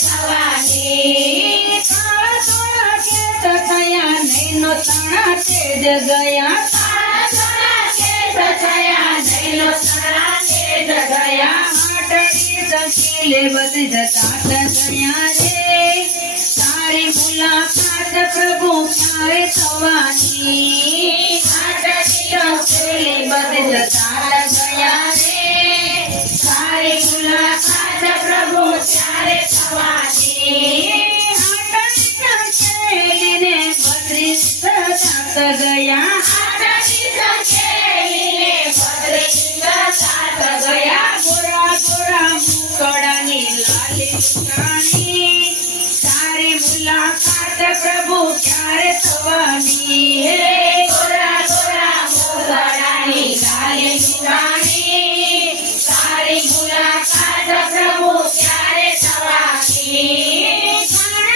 सवानी काळ नैनो ताणा तेज गया काळ काळ केत सारी मुलाकात प्रभु सारे सवारी आटडी जकिले बदज सारी मुलाकात प्रभु चारे सवारी જિંદગી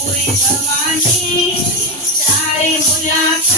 પૂરી થવાની સારી મુલાકાત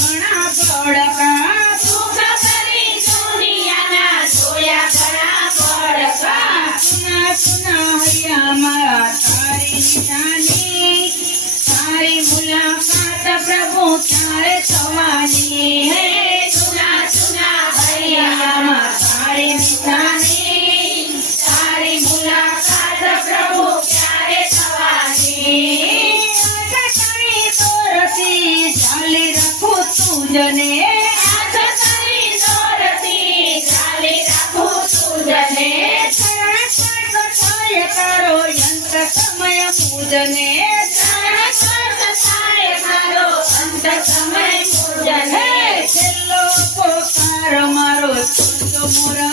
ઘણા બળપણ જને કરો યંત્ર સમય પૂજને સમય છેલ્લો મારો છોડો મોરા